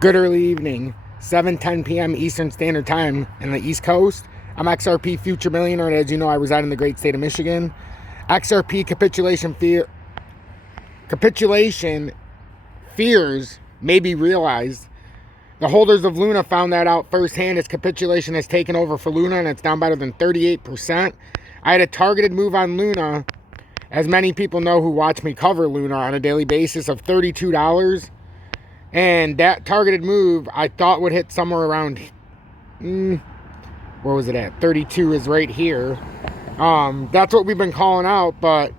Good early evening, 7:10 p.m. Eastern Standard Time in the East Coast. I'm XRP Future Millionaire, and as you know, I reside in the great state of Michigan. XRP capitulation fears may be realized. The holders of Luna found that out firsthand as capitulation has taken over for Luna, and it's down better than 38%. I had a targeted move on Luna, as many people know who watch me cover Luna on a daily basis, of $32. And that targeted move, I thought would hit somewhere around, where was it at? 32 is right here. That's what we've been calling out, but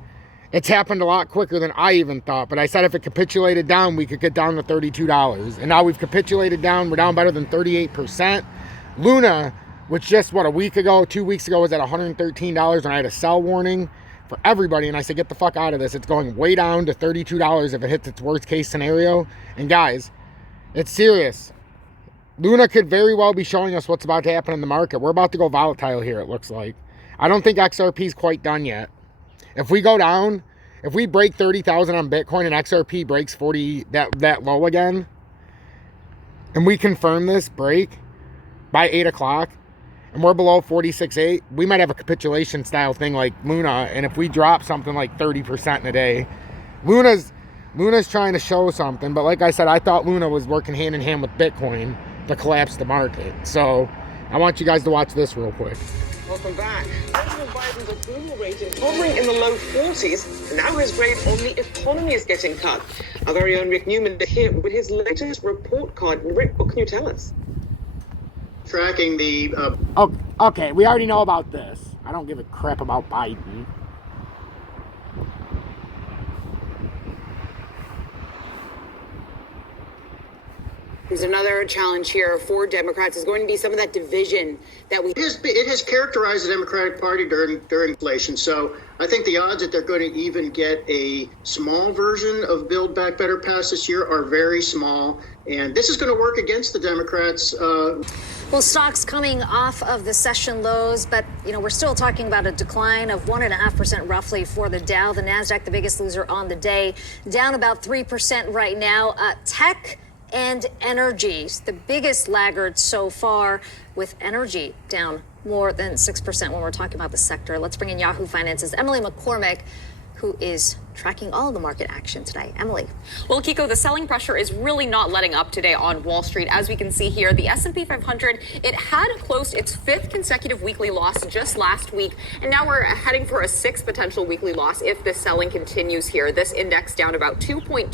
it's happened a lot quicker than I even thought. But I said if it capitulated down, we could get down to $32. And now we've capitulated down. We're down better than 38%. Luna, which just, a week ago, 2 weeks ago, was at $113, and I had a sell warning for everybody, and I said, get the fuck out of this. It's going way down to $32 if it hits its worst case scenario. And guys, it's serious. Luna could very well be showing us what's about to happen in the market. We're about to go volatile here, it looks like. I don't think XRP is quite done yet. If we go down, if we break 30,000 on Bitcoin and XRP breaks 40, that low again, and we confirm this break by 8 o'clock, and we're below 46.8, we might have a capitulation style thing like Luna. And if we drop something like 30% in a day, Luna's trying to show something. But like I said, I thought Luna was working hand in hand with Bitcoin to collapse the market. So I want you guys to watch this real quick. Welcome back. President Biden's approval rating hovering in the low 40s, and now his grade on the economy is getting cut. Our very own Rick Newman is here with his latest report card. Rick, what can you tell us? Tracking the... Okay, we already know about this. I don't give a crap about Biden. There's another challenge here for Democrats is going to be some of that division that we... It has characterized the Democratic Party during inflation. So I think the odds that they're going to even get a small version of Build Back Better passed this year are very small. And this is going to work against the Democrats. Well, stocks coming off of the session lows, but, we're still talking about a decline of 1.5% roughly for the Dow. The NASDAQ, the biggest loser on the day, down about 3% right now. Tech and energy, the biggest laggard so far, with energy down more than 6% when we're talking about the sector. Let's bring in Yahoo Finance's Emily McCormick, who is tracking all the market action today. Emily. Well, Kiko, the selling pressure is really not letting up today on Wall Street. As we can see here, the S&P 500, it had closed its 5th consecutive weekly loss just last week, and now we're heading for a 6th potential weekly loss if this selling continues here. This index down about 2.2%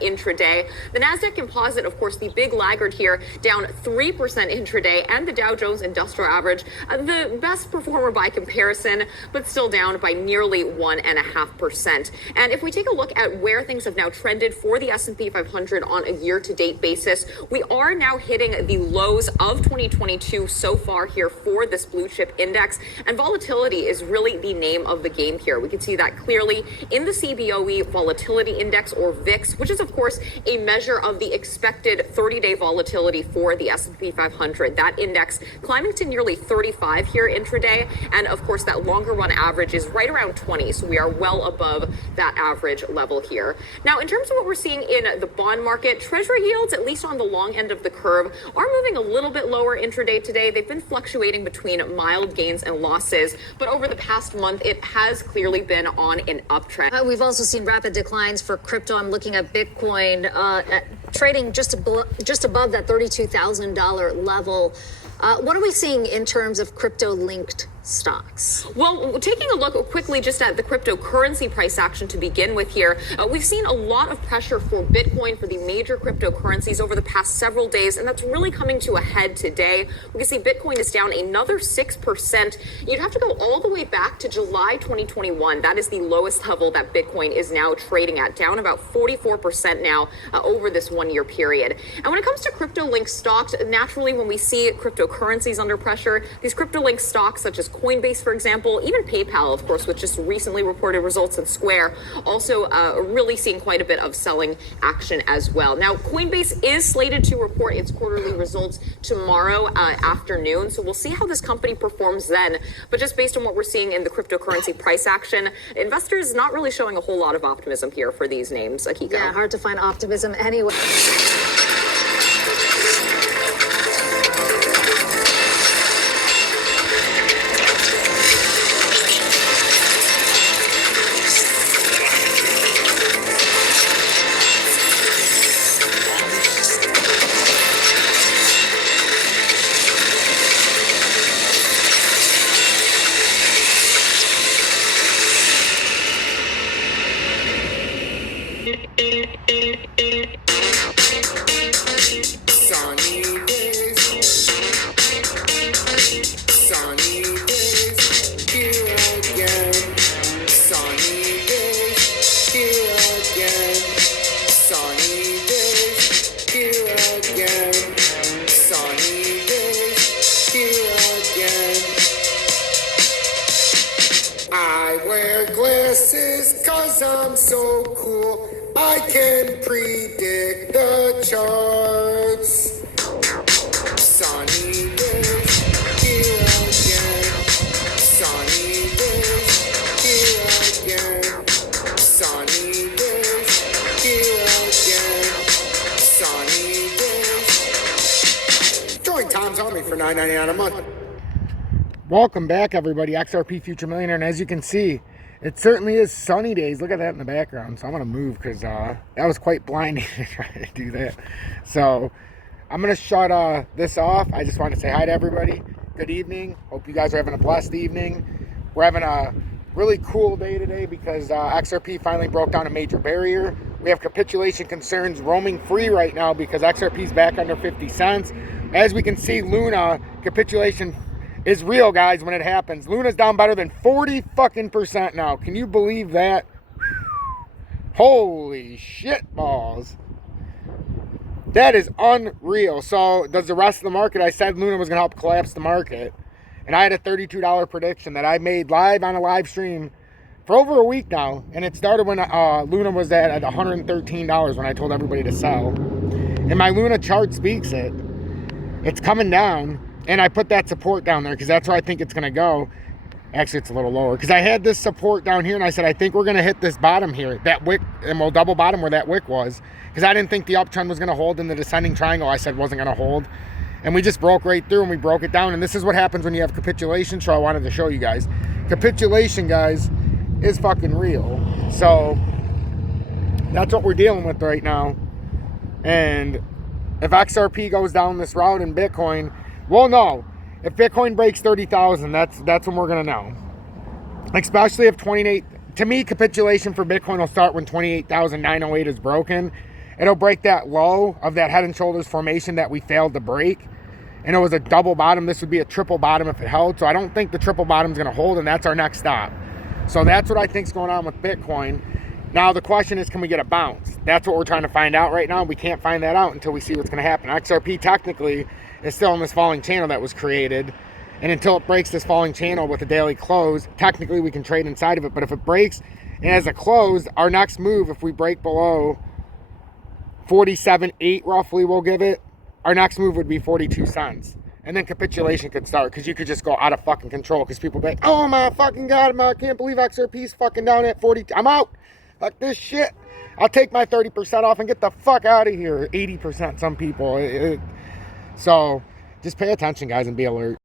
intraday. The NASDAQ Composite, of course, the big laggard here, down 3% intraday, and the Dow Jones Industrial Average, the best performer by comparison, but still down by nearly 1.5%. And if we take a look at where things have now trended for the S&P 500 on a year-to-date basis, we are now hitting the lows of 2022 so far here for this blue chip index. And volatility is really the name of the game here. We can see that clearly in the CBOE Volatility Index, or VIX, which is, of course, a measure of the expected 30-day volatility for the S&P 500. That index climbing to nearly 35 here intraday. And, of course, that longer run average is right around 20. So we are well above that average level here. Now, in terms of what we're seeing in the bond market, treasury yields, at least on the long end of the curve, are moving a little bit lower intraday today. They've been fluctuating between mild gains and losses, but over the past month, it has clearly been on an uptrend. We've also seen rapid declines for crypto. I'm looking at Bitcoin trading just above that $32,000 level. What are we seeing in terms of crypto-linked stocks? Well, taking a look quickly just at the cryptocurrency price action to begin with here, we've seen a lot of pressure for Bitcoin, for the major cryptocurrencies over the past several days, and that's really coming to a head today. We can see Bitcoin is down another 6%. You'd have to go all the way back to July 2021. That is the lowest level that Bitcoin is now trading at, down about 44% now over this 1 year period. And when it comes to crypto-linked stocks, naturally, when we see cryptocurrencies under pressure, these crypto-linked stocks such as Coinbase, for example, even PayPal, of course, which just recently reported results, in Square, also really seeing quite a bit of selling action as well. Now, Coinbase is slated to report its quarterly results tomorrow afternoon, so we'll see how this company performs then. But just based on what we're seeing in the cryptocurrency price action, investors not really showing a whole lot of optimism here for these names, Akiko. Yeah, hard to find optimism anyway. Sunny days. Sunny days. Here again. Sunny days. Here again. Sunny days. Here again. Sunny days. Here again. I wear glasses 'cause I'm so cool. I can predict the charts. Sunny days, here again. Sunny days, here again. Sunny days, here again. Sunny days. Join Tom's Army for $9.99 a month. Welcome back, everybody. XRP Future Millionaire, and as you can see, it certainly is sunny days. Look at that in the background. So I'm going to move because that was quite blinding to try to do that. So I'm going to shut this off. I just want to say hi to everybody. Good evening. Hope you guys are having a blessed evening. We're having a really cool day today because XRP finally broke down a major barrier. We have capitulation concerns roaming free right now because XRP is back under 50 cents. As we can see, Luna capitulation is real, guys, when it happens. Luna's down better than 40% now. Can you believe that? Holy shit balls. That is unreal. So does the rest of the market. I said Luna was going to help collapse the market. And I had a $32 prediction that I made live on a live stream for over a week now. And it started when Luna was at $113 when I told everybody to sell. And my Luna chart speaks it. It's coming down. And I put that support down there because that's where I think it's going to go. Actually, it's a little lower because I had this support down here and I said, I think we're going to hit this bottom here, that wick, and we'll double bottom where that wick was because I didn't think the uptrend was going to hold in the descending triangle. I said wasn't going to hold. And we just broke right through and we broke it down. And this is what happens when you have capitulation. So I wanted to show you guys. Capitulation, guys, is fucking real. So that's what we're dealing with right now. And if XRP goes down this route in Bitcoin, well, no. If Bitcoin breaks 30,000, that's when we're going to know. Especially if 28... To me, capitulation for Bitcoin will start when 28,908 is broken. It'll break that low of that head and shoulders formation that we failed to break. And it was a double bottom. This would be a triple bottom if it held. So I don't think the triple bottom is going to hold, and that's our next stop. So that's what I think is going on with Bitcoin. Now, the question is, can we get a bounce? That's what we're trying to find out right now. We can't find that out until we see what's going to happen. XRP technically is still in this falling channel that was created. And until it breaks this falling channel with a daily close, technically we can trade inside of it. But if it breaks and as a close, our next move, if we break below 47.8 roughly, we'll give it, our next move would be 42 cents. And then capitulation could start because you could just go out of fucking control because people be like, oh my fucking God, I can't believe XRP's fucking down at 42. I'm out. Fuck this shit. I'll take my 30% off and get the fuck out of here. 80%, some people. So just pay attention, guys, and be alert.